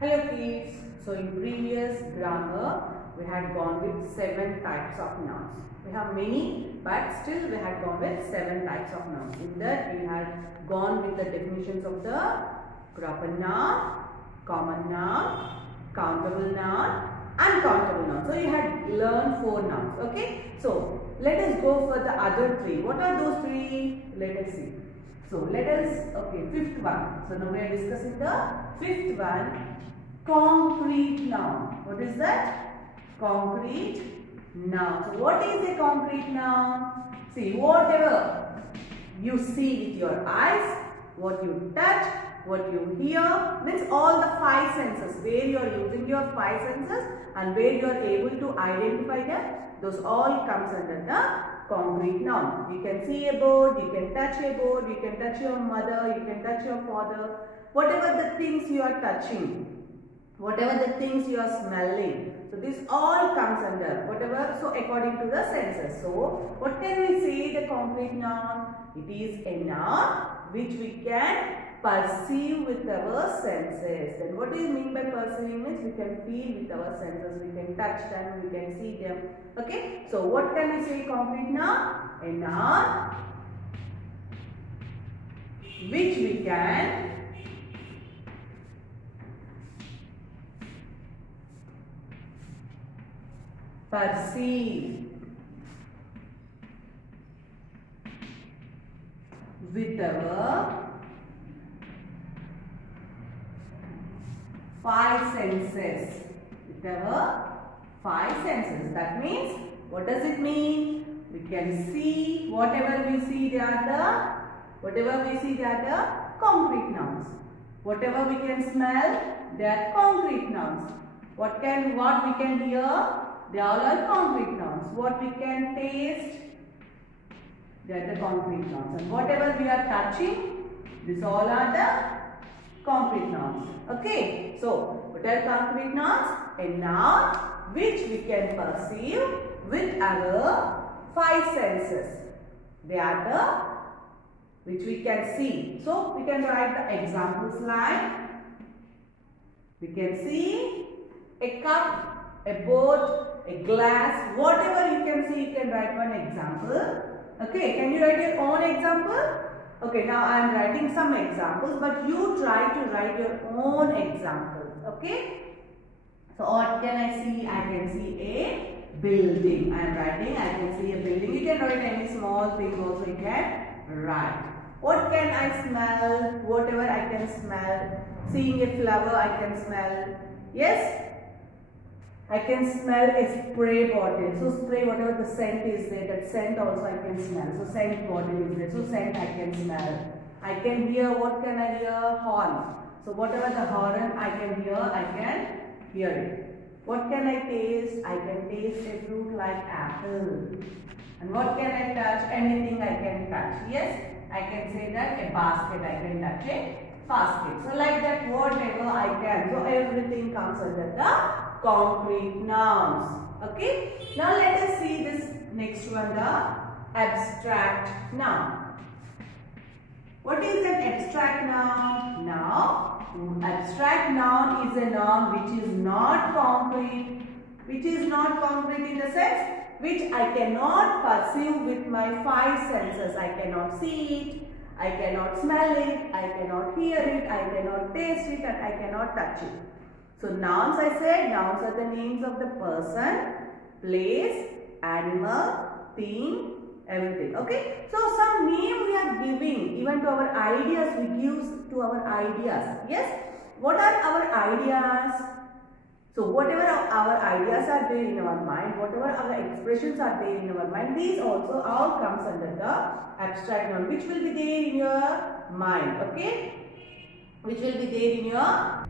Hello kids. So in previous grammar we had gone with 7 types of nouns. We have many but still we had gone with 7 types of nouns. In that we had gone with the definitions of the proper noun, common noun, countable noun, uncountable noun. So you had learned 4 nouns. Okay. So let us go for the other 3. What are those 3? Let us see. So let us, fifth one. So now we are discussing the fifth one, concrete noun. What is that? Concrete noun. So what is a concrete noun? See, whatever you see with your eyes, what you touch, what you hear, means all the 5 senses, where you are using your 5 senses and where you are able to identify them, those all comes under the concrete noun. You can see a board, you can touch a board, you can touch your mother, you can touch your father, whatever the things you are touching, whatever the things you are smelling. So this all comes under whatever, so according to the senses. So what can we say the concrete noun? It is a noun which we can perceive with our senses. Then what do you mean by perceiving? Means we can feel with our senses, we can touch them, we can see them. Okay, so what can we say concrete noun? A noun which we can perceive with our 5 senses. With our 5 senses. That means, what does it mean? We can see, whatever we see they are the concrete nouns. Whatever we can smell, they are concrete nouns. What we can hear, they all are concrete nouns. What we can taste, they are the concrete nouns. And whatever we are touching, these all are the concrete nouns. Okay, so what are concrete nouns? A noun which we can perceive with our 5 senses. They are the which we can see. So we can write the examples like, we can see a cup, a boat, a glass, whatever you can see, you can write one example. Okay, can you write your own example? Okay, now I am writing some examples, but you try to write your own examples. Okay, so what can I see? I can see a building. I am writing, I can see a building. You can write any small thing also, you can write. What can I smell? Whatever I can smell. Seeing a flower, I can smell. Yes? I can smell a spray bottle. So spray, whatever the scent is there, that scent also I can smell. So scent bottle is there. So scent I can smell. I can hear, what can I hear? Horn. So whatever the horn I can hear it. What can I taste? I can taste a fruit like apple. And what can I touch? Anything I can touch. Yes? I can say that a basket, I can touch a basket. So like that, whatever I can. So everything comes under the concrete nouns. Okay. Now let us see this next one, the abstract noun. What is an abstract noun? Now, abstract noun is a noun which is not concrete. Which is not concrete in the sense which I cannot perceive with my 5 senses. I cannot see it, I cannot smell it, I cannot hear it, I cannot taste it, and I cannot touch it. So nouns, I said, nouns are the names of the person, place, animal, thing, everything. Okay. So some name we are giving even to our ideas, we give to our ideas. Yes. What are our ideas? So whatever our ideas are there in our mind, whatever our expressions are there in our mind, these also all comes under the abstract noun, which will be there in your mind. Okay. Which will be there in your,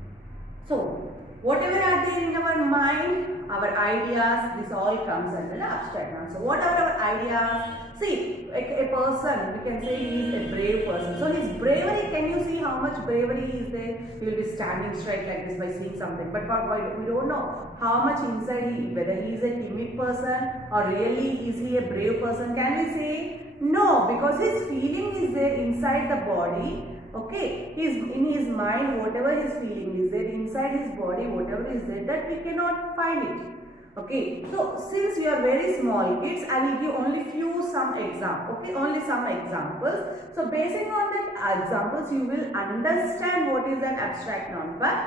so whatever are there in our mind, our ideas, this all comes under the abstract noun. So what are our ideas? See, a person, we can say he is a brave person. So his bravery, can you see how much bravery is there? He will be standing straight like this by seeing something. But we don't know how much inside whether he is a timid person or really is he a brave person. Can we say? No, because his feeling is there inside the body. Okay, in his mind, whatever his feeling is there inside his body, whatever is there, that we cannot find it. Okay, so since you are very small kids, I will give only some examples. Okay, only some examples. So basing on that examples, you will understand what is an abstract noun. But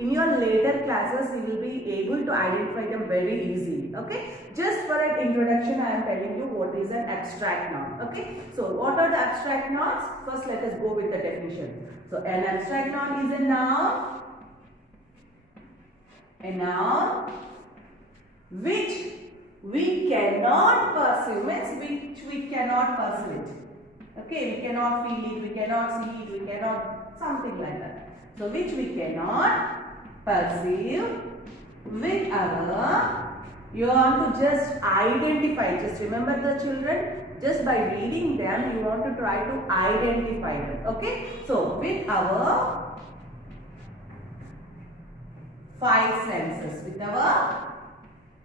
in your later classes, you will be able to identify them very easily. Okay, just for an introduction, I am telling you what is an abstract noun. Okay, so what are the abstract nouns? First, let us go with the definition. So an abstract noun is a noun. A noun which we cannot perceive, means which we cannot perceive it. Okay, we cannot feel it, we cannot see it, we cannot, something like that. So which we cannot perceive with our, you want to just identify, just remember the children, just by reading them you want to try to identify them. Okay, so with our 5 senses, with our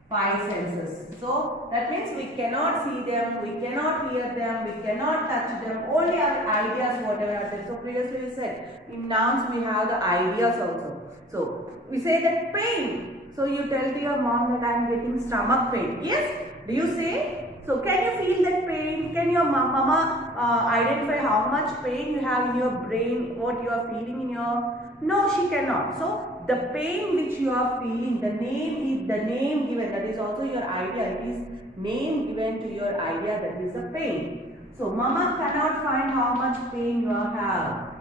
5 senses. So that means we cannot see them, we cannot hear them, we cannot touch them, only our ideas whatever are there. So previously we said in nouns we have the ideas also. So we say that pain. So you tell to your mom that I am getting stomach pain. Yes? Do you say? So can you feel that pain? Can your mama identify how much pain you have in your brain, what you are feeling in your... No, she cannot. So the pain which you are feeling, the name is the name given, that is also your idea. It is name given to your idea, that is the pain. So mama cannot find how much pain you have.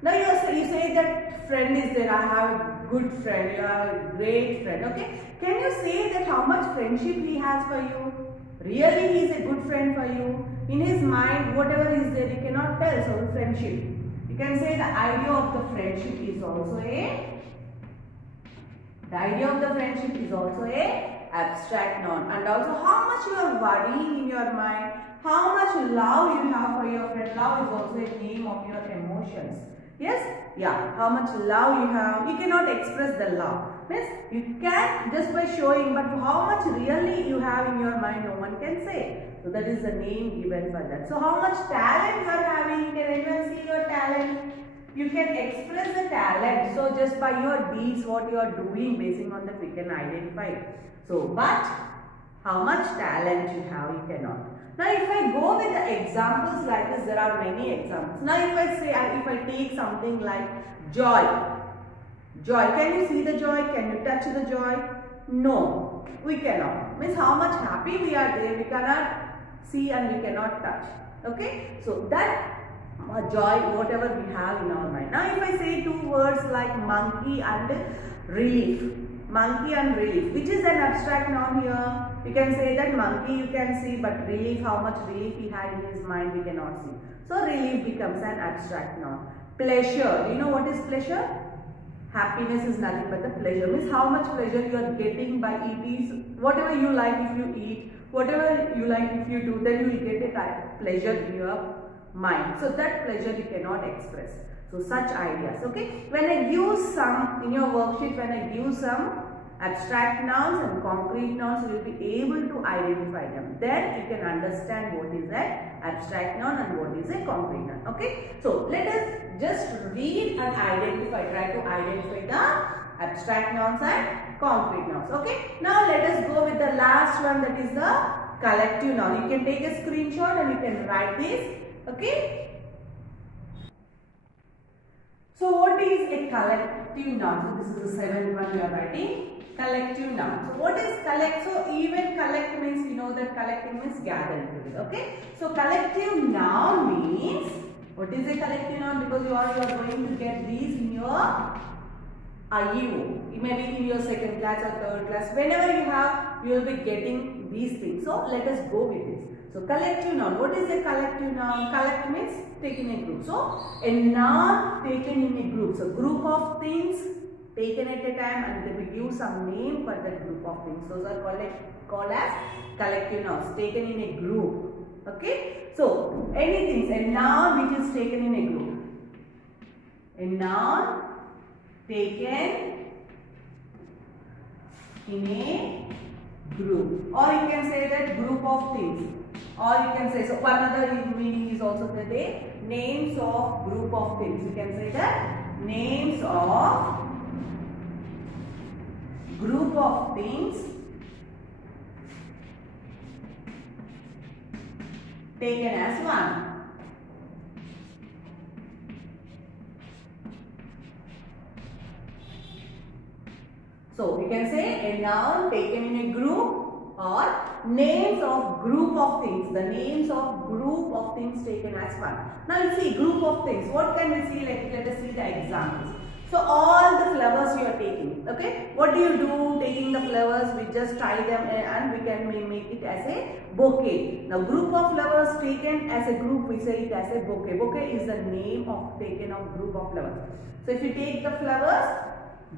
Now you say that friend is there, I have a good friend, you are a great friend. Okay, can you say that how much friendship he has for you? Really he is a good friend for you? In his mind whatever is there, you cannot tell. So friendship, you can say the idea of the friendship is also a... The idea of the friendship is also a abstract noun. And also how much you are worrying in your mind, how much love you have for your friend. Love is also a name of your emotions. Yes? Yeah. How much love you have. You cannot express the love. Means you can just by showing, but how much really you have in your mind, no one can say. So that is the name given for that. So how much talent you are having. Can anyone see your talent? You can express the talent. So just by your deeds, what you are doing, basing on that we can identify. So but how much talent you have, you cannot. Now if I go with the examples like this, there are many examples. Now if I say, if I take something like joy. Joy, can you see the joy? Can you touch the joy? No, we cannot. Means how much happy we are there, we cannot see and we cannot touch. Okay, so that joy, whatever we have in our mind. Now if I say 2 words like monkey and relief. Monkey and relief. Which is an abstract noun here? You can say that monkey you can see, but relief, how much relief he had in his mind we cannot see. So relief becomes an abstract noun. Pleasure. Do you know what is pleasure? Happiness is nothing but the pleasure. Means how much pleasure you are getting by eating. Whatever you like if you eat, whatever you like if you do, then you will get a pleasure in your mind. So that pleasure you cannot express. So such ideas. Okay. When I give some in your worksheet, when I give some abstract nouns and concrete nouns, you will be able to identify them. Then you can understand what is an abstract noun and what is a concrete noun. Okay. So let us just read and identify. Try to identify the abstract nouns and concrete nouns. Okay. Now let us go with the last one, that is the collective noun. You can take a screenshot and you can write this. Okay. So what is a collective noun? So this is the 7th one we are writing. Collective noun. So what is collect? So even collect means, you know that collecting means gathering together. Okay. So collective noun means, what is a collective noun? Because you are going to get these in your IEO. Maybe in your 2nd class or 3rd class. Whenever you have, you will be getting these things. So let us go with this. So collective noun. What is a collective noun? Collect means taken in a group. So a noun taken in a group. So group of things taken at a time, and then we give some name for that group of things. Those are called as collective nouns taken in a group. Okay. So anything, a noun which is taken in a group. A noun taken in a group, or you can say that group of things. Or you can say, so one other meaning is also that they names of group of things. You can say that names of of things taken as one. So we can say a noun taken in a group or names of group of things. The names of group of things taken as one. Now you see group of things. What can we see? Let us see the examples. So all the flowers you are taking. Okay. What do you do? Taking the flowers, we just tie them and we can make it as a bouquet. Now group of flowers taken as a group, we say it as a bouquet. Bouquet is the name of taken of group of flowers. So if you take the flowers,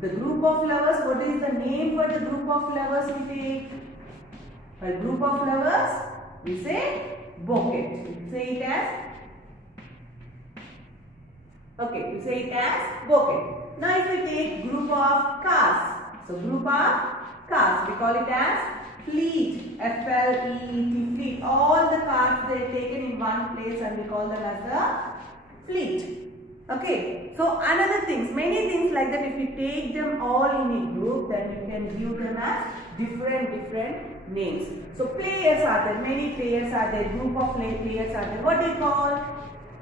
the group of flowers, what is the name for the group of flowers we take? For group of flowers, we say bouquet. Say it as, okay, we say it as bouquet. Now if we take group of cars, so group of cars, we call it as fleet, F-L-E-E-T, fleet. All the cars they are taken in one place and we call them as the fleet. Okay, so another things, many things like that, if you take them all in a group, then you can give them as different names. So players are there, many players are there, group of players are there. What do you call?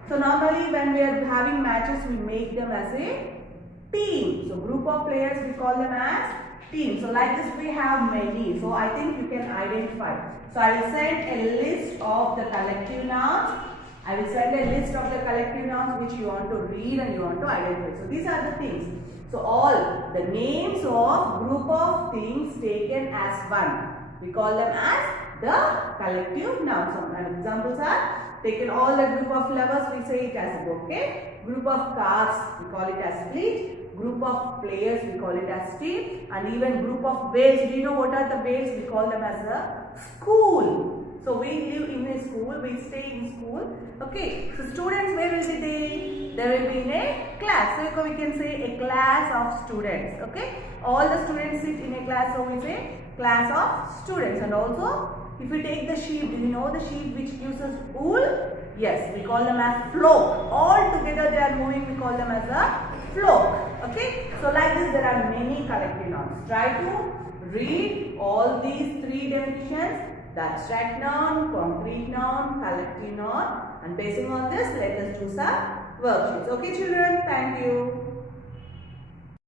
So normally when we are having matches, we make them as a team. So group of players, we call them as team. So like this we have many. So I think you can identify. So I will send a list of the collective nouns. I will send a list of the collective nouns which you want to read and you want to identify. So these are the things. So all the names of group of things taken as one. We call them as the collective nouns. Some examples are taken all the group of flowers, we say it as a bouquet. Group of cars, we call it as fleet. Group of players, we call it as team. And even group of birds. Do you know what are the birds? We call them as a school. So we live in a school, we stay in school. Okay, so students, where will be they? They will be in a class. So we can say a class of students. Okay, all the students sit in a class, so we say class of students. And also, if we take the sheep, do you know the sheep which gives us wool? Yes, we call them as flock. All together they are moving, we call them as a flock. Okay, so like this there are many collective nouns. Try to read all these three definitions. The abstract noun, concrete noun, collective noun, and basing on this, let us do some worksheets. Okay children, thank you.